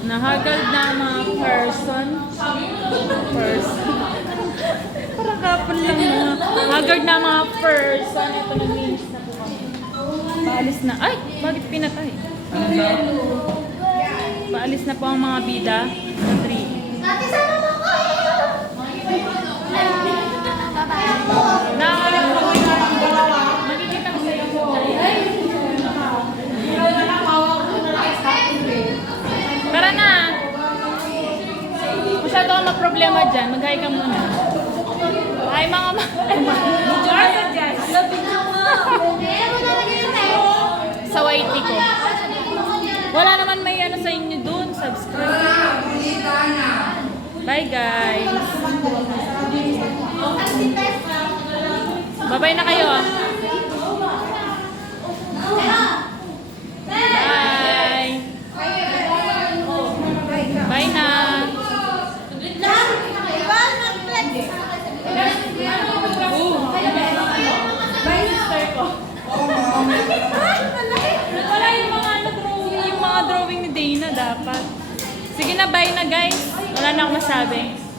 Nahagad na ang mga person. Parang kapon lang mga. Haggard na ang mga person. Ito nag-minis na po kami. Paalis na. Ay! Bakit pinatay? Paalis na po ang mga bida. Ng 3. Ate, sama mo ko! Makikita ko sa'yo. Tara na! Masyado kang magproblema dyan. Mag-hi ka muna. Hi mga sa YT ko. Wala naman may ano sa inyo dun. Subscribe. Bye guys. Bye-bye na kayo ah. Bye. Bye na. Wala yung mga drawing ni Dana dapat. Sige na, bye na guys. Wala na akong masabi.